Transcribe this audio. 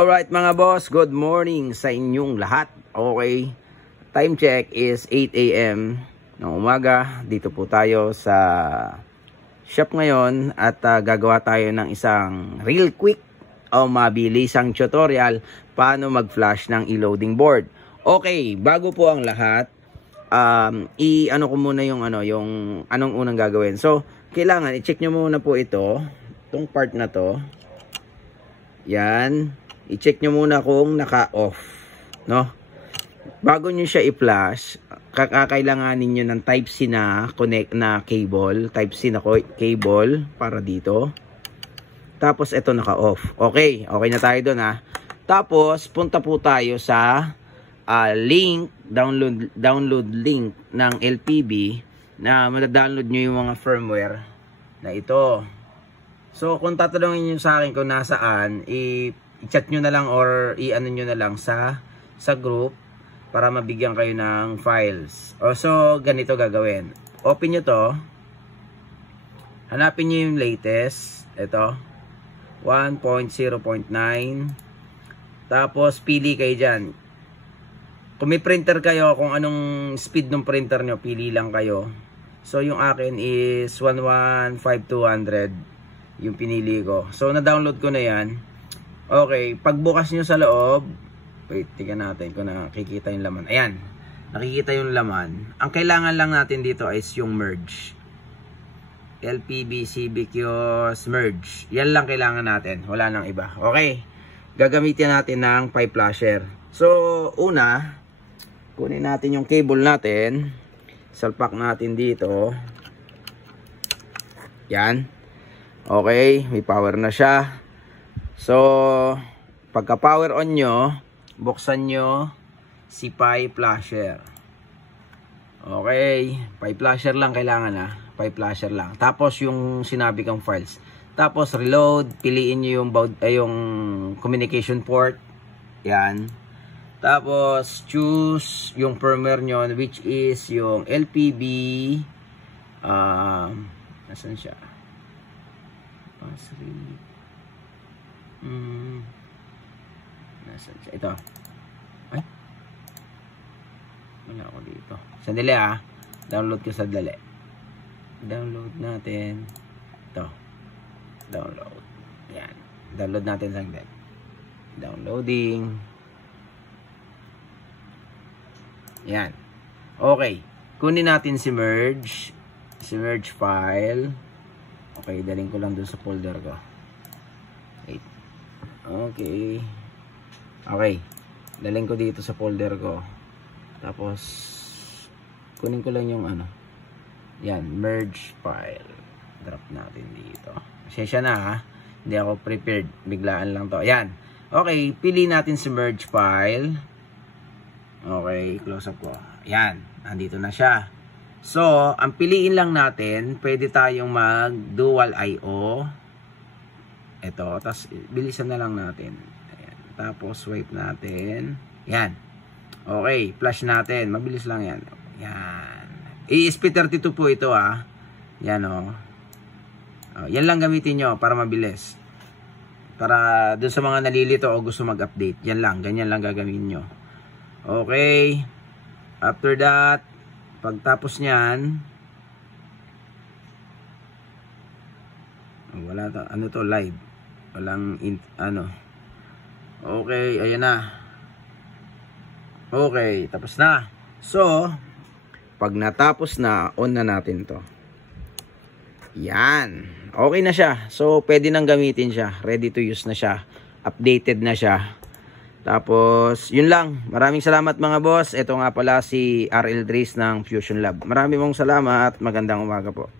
Alright mga boss, good morning sa inyong lahat. Okay, time check is 8 AM ng umaga. Dito po tayo sa shop ngayon at gagawa tayo ng isang real quick o mabilisang tutorial paano mag-flash ng e-loading board. Okay, bago po ang lahat, i-ano ko muna yung anong unang gagawin. So, kailangan i-check nyo muna po itong part na to. Yan. I-check nyo muna kung naka-off, no? Bago nyo siya i-flash, kakailanganin nyo ng Type-C na connect na cable, Type-C na cable para dito. Tapos ito naka-off. Okay, okay na tayo doon ha. Tapos punta po tayo sa link, download link ng LPB na madadownload nyo yung mga firmware na ito. So kung tatanungin nyo sa akin kung nasaan, i-chat nyo na lang or i-ano nyo na lang sa group para mabigyan kayo ng files. So, ganito gagawin. Open nyo to. Hanapin nyo yung latest. Ito. 1.0.9. Tapos, pili kayo dyan. Kung may printer kayo, kung anong speed ng printer nyo, pili lang kayo. So, yung akin is 115200. Yung pinili ko. So, na-download ko na yan. Okay, pagbukas nyo sa loob, wait, tingnan natin kung nakikita yung laman. Ayan, nakikita yung laman. Ang kailangan lang natin dito is yung merge. LPB, CBQs, merge. Yan lang kailangan natin. Wala nang iba. Okay, gagamitin natin ng pipe flasher. So, una, kunin natin yung cable natin. Salpak natin dito. Yan. Okay, may power na siya. So, pagka power on nyo, buksan nyo si pipe flasher. Okay, pipe flasher lang kailangan ha. Pipe flasher lang. Tapos yung sinabi kong files. Tapos reload, piliin nyo yung communication port. Yan. Tapos choose yung firmware nyo, which is yung LPB. Nasaan siya? Nasaan siya? Ito. Ay, wala ako dito. Sandali ah. Download ko sandali. Download natin. Ito. Download. Yan. Download natin sandali. Downloading. Yan. Okay. Kunin natin si merge. Si merge file. Okay. Daling ko lang dun sa folder ko. Wait. Okay. Okay. Daling ko dito sa folder ko. Tapos kunin ko lang yung yan, merge file. Drop natin dito. Pasensya na ha. Hindi ako prepared. Biglaan lang to. Yan. Okay, pili natin si merge file. Okay, close up ko. Yan, nandito na siya. So, ang piliin lang natin, pwede tayong mag dual IO. Ito, tapos bilisan na lang natin. Ayan. Tapos swipe natin. Yan. Okay, flash natin. Mabilis lang yan. Yan. ESP32 po ito ah. Yan o. Yan lang gamitin nyo para mabilis. Para dun sa mga nalilito o gusto mag-update. Yan lang. Ganyan lang gagawin nyo. Okay. After that, pagtapos nyan, wala to. Ano to? Live. Walang okay, ayan na. Okay, tapos na. So, pag natapos na, on na natin to. Yan. Okay na siya. So, pwede nang gamitin siya. Ready to use na siya. Updated na siya. Tapos, yun lang. Maraming salamat mga boss. Ito nga pala si RL Dries ng Fusion Lab. Maraming salamat. Magandang umaga po.